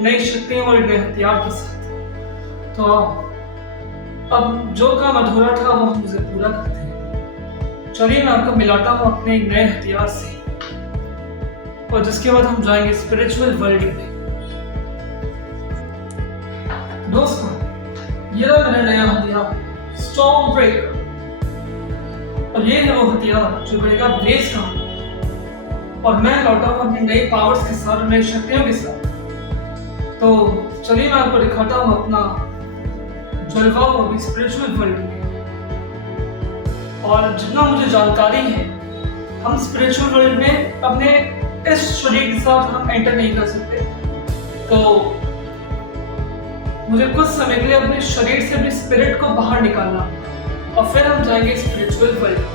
नई शक्तियों और नए हथियार के साथ। तो अब जो काम अधूरा था वो हम उसे पूरा करते हैं। चलिए मैं आपको मिलाता हूँ अपने एक नए हथियार से, और जिसके बाद हम जाएंगे स्पिरिचुअल वर्ल्ड में। दोस्तों, ये रहा मेरा नया हथियार, स्टॉर्म ब्रेकर। और ये है वो हथियार जो करेगा ब्लेज का, और मैं लौटा हूँ अपनी नई पावर्स के साथ, नई शक्तियों के साथ। तो चलिए मैं आपको दिखाता हूँ अपना जलवाओ अभी स्पिरिचुअल वर्ल्ड में। और जितना मुझे जानकारी है, हम स्पिरिचुअल वर्ल्ड में अपने इस शरीर के साथ हम एंटर नहीं कर सकते। तो मुझे कुछ समय के लिए अपने शरीर से अपने स्पिरिट को बाहर निकालना, और फिर हम जाएंगे स्पिरिचुअल वर्ल्ड में।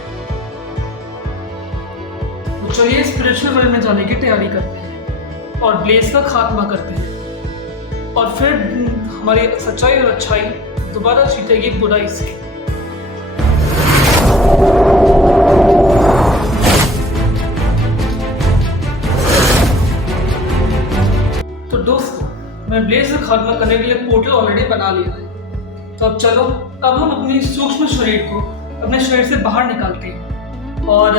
तो चलिए स्पिरिचुअल वर्ल्ड में जाने की तैयारी करते हैं और ब्लेज का खात्मा करते हैं, और फिर हमारी सच्चाई और अच्छाई दोबारा जीतेगी बुराई से। तो दोस्तों, मैं ब्लेज का खात्मा करने के लिए पोर्टल ऑलरेडी बना लिया है। तो अब चलो, अब हम अपनी सूक्ष्म शरीर को अपने शरीर से बाहर निकालते हैं और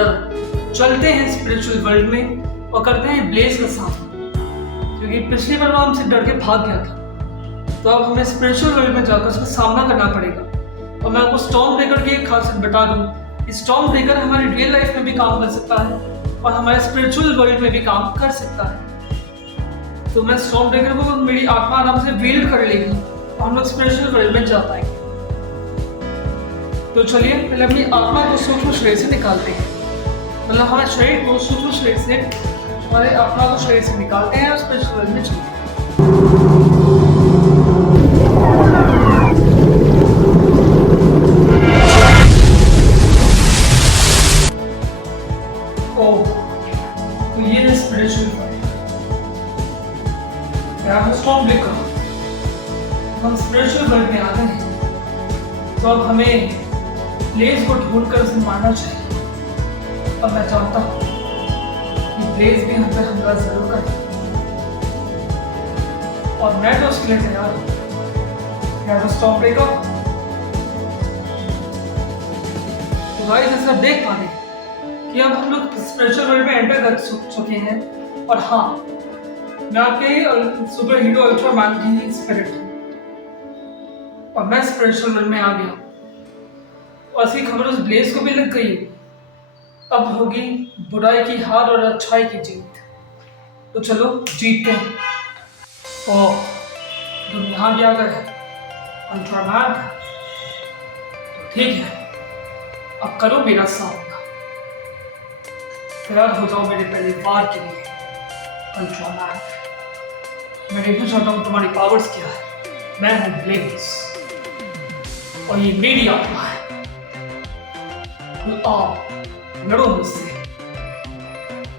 चलते हैं स्पिरिचुअल वर्ल्ड में और करते हैं ब्लेज का सामना, क्योंकि पिछली बार वो हमसे डर के भाग गया था। तो अब हमें स्पिरिचुअल वर्ल्ड में जाकर उसका सामना करना पड़ेगा। और मैं आपको स्टॉर्म ब्रेकर की एक खासियत बता दूं, स्टॉर्म ब्रेकर हमारी रियल लाइफ में भी काम कर सकता है और हमारे स्पिरिचुअल वर्ल्ड में भी काम कर सकता है। तो मैं स्टॉर्म ब्रेकर को मेरी आत्मा आराम से वेल्ड कर लेगी और हम लोग स्पिरिचुअल वर्ल्ड में जा पाएंगे। तो चलिए पहले अपनी आत्मा को सूक्ष्म शरीर से निकालते हैं, मतलब हमारे शरीर को सूक्ष्म शरीर से, हमारे आत्मा को शरीर से निकालते हैं और स्पिरिचुअल वर्ल्ड में चलते हैं। तो ये है स्पिरिचुअल वर्ल्ड। स्टॉर्म ब्रेकर, हम स्पिरिचुअल वर्ल्ड में आते हैं। तो अब हमें ब्लेज को ढूंढकर उसे मारना चाहिए। अब मैं चाहता हूँ कि ब्लेज भी हम पे हमला जरूर करे, और मैं तो उसके लिए तैयार हूँ। स्टॉर्म ब्रेकर, तो गाइस जैसा देख पा रहे हैं कि अब हम लोग स्पिरिचुअल वर्ल्ड में एंटर कर चुके हैं। और हाँ, मैं आपके सुपर हीरो अल्ट्रामैन की स्पिरिट हूँ, और मैं स्पिरिचुअल वर्ल्ड में आ गया। और ऐसी खबर उस ब्लेज को भी लग गई। अब होगी बुराई की हार और अच्छाई की जीत। तो चलो जीतते हैं। और तुम यहाँ क्या कर अल्ट्रामैन, तो ठीक है, अब करो मेरा सामना। तैयार हो जाओ मेरे पहले वार के लिए अल्ट्रामैन। मैं देखना चाहता हूँ तुम्हारी पावर्स क्या है। मैं हूँ ब्लेज और ये मेरी आत्मा है। तो आओ लड़ो मुझसे।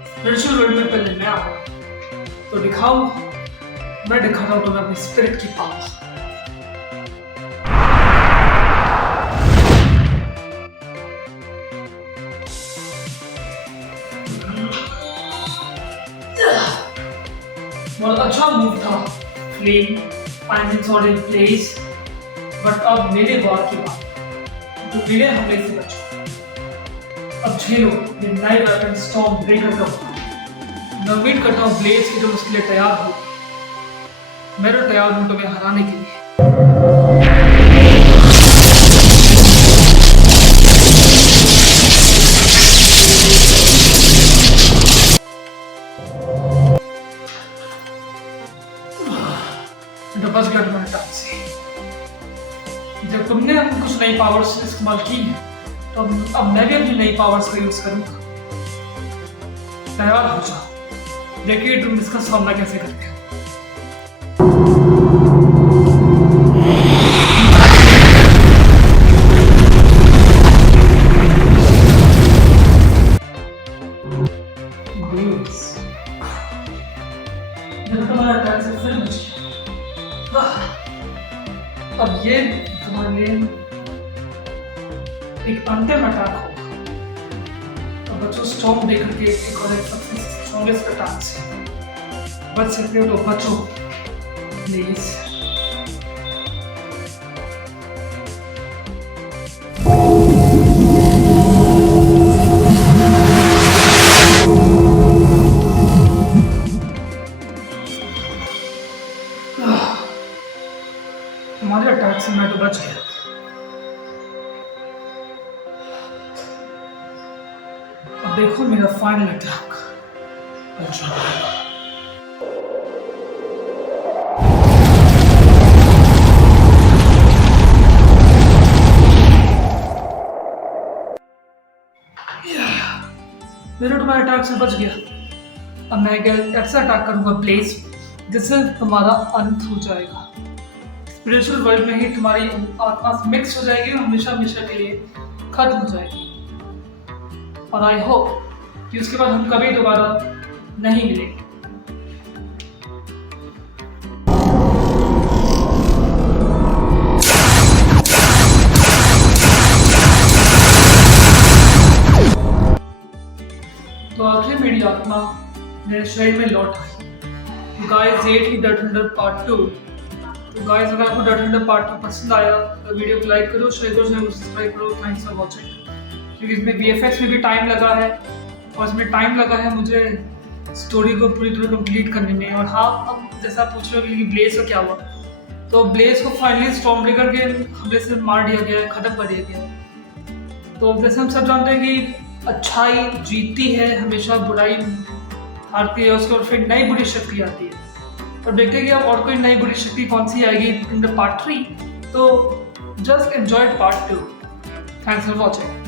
स्पिरिचुअल वर्ल्ड में पहले मैं आऊँ, तो दिखाओ, मैं दिखाता हूँ तुम्हें अपनी स्पिरिट की पावर। बहुत अच्छा मूव था फ्लेम फाइनेंस और इन प्लेस, बट अब मेरे वार की बात, तो मेरे हमले से बचो। अब झेलो ये नए वेपन स्टॉर्म ब्रेकर का। मैं उम्मीद करता हूँ ब्लेज की तुम उसके लिए तैयार हो। मैं तो तैयार हूँ तुम्हें हराने के लिए। बच गया तुम्हारे टाइम से। जब तुमने कुछ नई पावर्स इस्तेमाल की है, तो अब मैं भी अपनी नई पावर्स का यूज करूंगा। तैयार हो जाओ, देखिए तुम इसका सामना कैसे करते हो। तुम्हारा टाइम से फिर बच गया। अब ये तुम्हारे लिए एक अंतिम अटैक होगा। तो बच्चों, स्टॉर्म ब्रेकर के एक और एक सबसे स्ट्रॉन्गेस्ट अटैक से बच सकते हो तो बचो, प्लीज। हमारे अटैक से मैं तो बच गया। अब देखो मेरा फाइनल अटैक। अच्छा मेरा तुम्हारे अटैक से बच गया। अब मैं एक ऐसा अटैक करूंगा ब्लेज जिससे तुम्हारा अंत हो जाएगा। स्पिरिचुअल वर्ल्ड में ही तुम्हारी आत्मा मिक्स हो जाएगी और हमेशा हमेशा के लिए खत्म हो जाएगी। और आई होप कि उसके बाद हम कभी दोबारा नहीं मिलेंगे। तो आखिर मेरी आत्मा मेरे शरीर में लौट आई। गाइस ये थी डर्ट हंटर पार्ट 2। तो गाइस अगर आपको डर्ट हंटर पार्ट 2 पसंद आया तो वीडियो को लाइक करो, शेयर करो, सब्सक्राइब करो। Thanks for watching. क्योंकि इसमें VFX में भी टाइम लगा है और इसमें टाइम लगा है मुझे स्टोरी को पूरी तरह कंप्लीट करने में। और हाँ, अब जैसा आप पूछ रहे हो कि ब्लेज का क्या हुआ, तो ब्लेज को फाइनली स्टॉर्मब्रेकर के हमले से मार दिया गया है, खत्म कर दिया गया है। तो जैसे हम सब जानते हैं कि अच्छाई जीतती है, हमेशा बुराई हारती है, उसके और फिर नई बुरी शक्ति आती है। और देखते हैं कि अब और कोई नई बुरी शक्ति कौन सी आएगी इन द पार्ट 3। तो just enjoy part 2। Thanks for watching.